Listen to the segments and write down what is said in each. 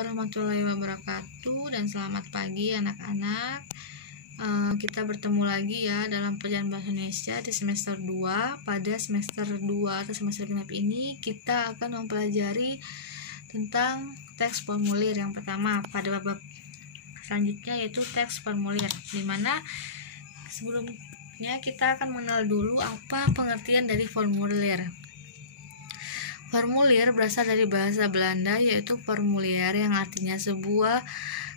warahmatullahi wabarakatuh dan selamat pagi anak-anak. Kita bertemu lagi ya dalam pelajaran bahasa Indonesia di semester 2. Pada semester 2 atau semester genap ini kita akan mempelajari tentang teks formulir yang pertama pada bab selanjutnya, yaitu teks formulir, dimana sebelumnya kita akan mengenal dulu apa pengertian dari formulir. Formulir berasal dari bahasa Belanda, yaitu formulier, yang artinya sebuah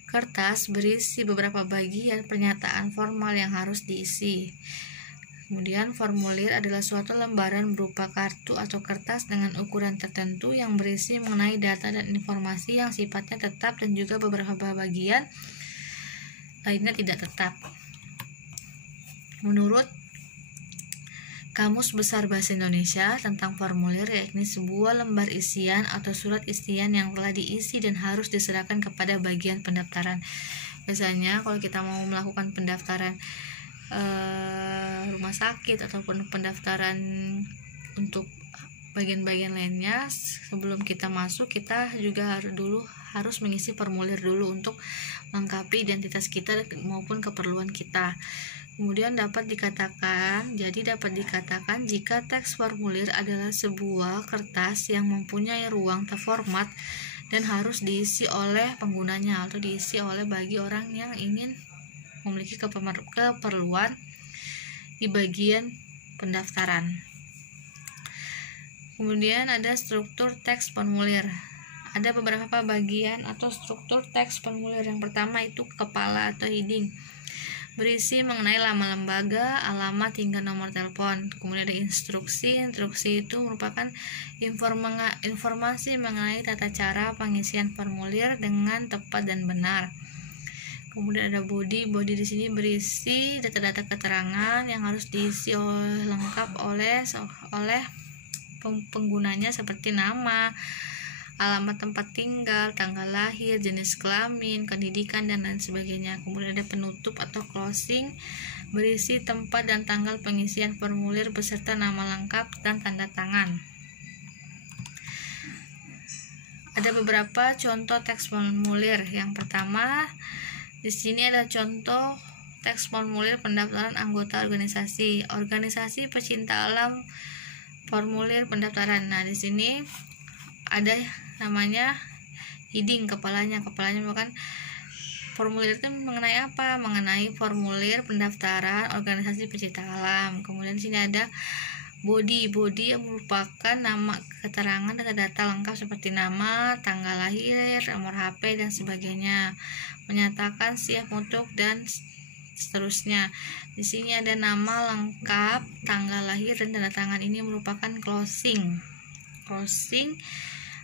kertas berisi beberapa bagian pernyataan formal yang harus diisi. Kemudian formulir adalah suatu lembaran berupa kartu atau kertas dengan ukuran tertentu yang berisi mengenai data dan informasi yang sifatnya tetap dan juga beberapa bagian lainnya tidak tetap. Menurut Kamus Besar Bahasa Indonesia, tentang formulir yakni sebuah lembar isian atau surat isian yang telah diisi dan harus diserahkan kepada bagian pendaftaran. Biasanya kalau kita mau melakukan pendaftaran rumah sakit ataupun pendaftaran untuk bagian-bagian lainnya, sebelum kita masuk kita juga harus mengisi formulir dulu untuk melengkapi identitas kita maupun keperluan kita. Kemudian dapat dikatakan jika teks formulir adalah sebuah kertas yang mempunyai ruang terformat dan harus diisi oleh penggunanya atau diisi oleh bagi orang yang ingin memiliki keperluan di bagian pendaftaran. Kemudian ada struktur teks formulir. Ada beberapa bagian atau struktur teks formulir. Yang pertama itu kepala atau heading, berisi mengenai nama lembaga, alamat hingga nomor telepon. Kemudian ada instruksi. Instruksi itu merupakan informasi mengenai tata cara pengisian formulir dengan tepat dan benar. Kemudian ada body. Body di sini berisi data-data keterangan yang harus diisi lengkap oleh penggunanya seperti nama, alamat tempat tinggal, tanggal lahir, jenis kelamin, pendidikan, dan lain sebagainya. Kemudian ada penutup atau closing, berisi tempat dan tanggal pengisian formulir beserta nama lengkap dan tanda tangan. Ada beberapa contoh teks formulir. Yang pertama, di sini ada contoh teks formulir pendaftaran anggota organisasi. Organisasi pecinta alam, formulir pendaftaran. Nah, di sini ada namanya heading, kepalanya merupakan formulir itu mengenai apa? Mengenai formulir pendaftaran organisasi pecinta alam. Kemudian di sini ada body yang merupakan nama, keterangan dan data lengkap seperti nama, tanggal lahir, nomor HP, dan sebagainya. Menyatakan siap untuk dan seterusnya. Di sini ada nama lengkap, tanggal lahir, dan tanda tangan. Ini merupakan closing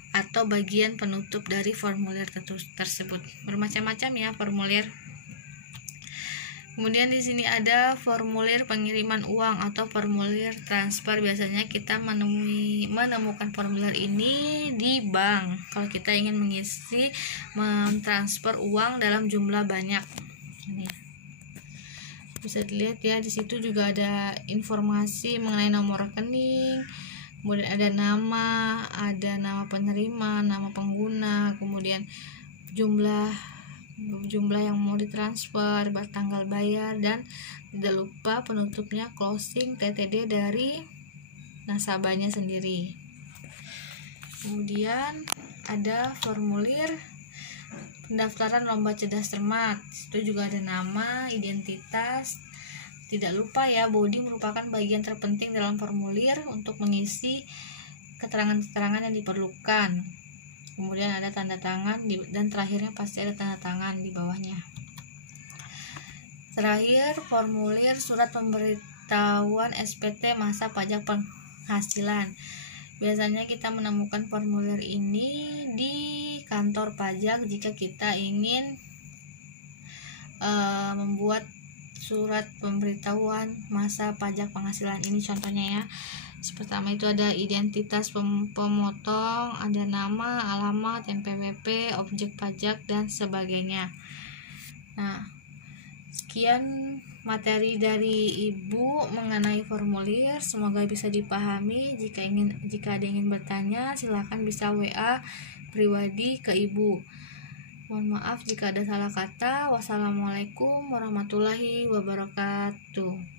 atau bagian penutup dari formulir tersebut. Bermacam-macam ya formulir. Kemudian di sini ada formulir pengiriman uang atau formulir transfer. Biasanya kita menemukan formulir ini di bank kalau kita ingin mentransfer uang dalam jumlah banyak. Ini bisa dilihat ya, di situ juga ada informasi mengenai nomor rekening. Kemudian ada nama penerima, nama pengguna, kemudian jumlah yang mau ditransfer, tanggal bayar, dan tidak lupa penutupnya closing TTD dari nasabahnya sendiri. Kemudian ada formulir pendaftaran lomba cerdas cermat. Itu juga ada nama, identitas. Tidak lupa ya, body merupakan bagian terpenting dalam formulir untuk mengisi keterangan-keterangan yang diperlukan. Kemudian ada tanda tangan dan terakhirnya pasti ada tanda tangan di bawahnya. Terakhir, formulir surat pemberitahuan SPT masa pajak penghasilan. Biasanya kita menemukan formulir ini di kantor pajak jika kita ingin membuat surat pemberitahuan masa pajak penghasilan. Ini contohnya ya. Pertama itu ada identitas pemotong, ada nama, alamat, NPWP, objek pajak, dan sebagainya. Nah, sekian materi dari Ibu mengenai formulir. Semoga bisa dipahami. Jika ada yang ingin bertanya, silakan bisa WA pribadi ke Ibu. Mohon maaf jika ada salah kata. Wassalamualaikum warahmatullahi wabarakatuh.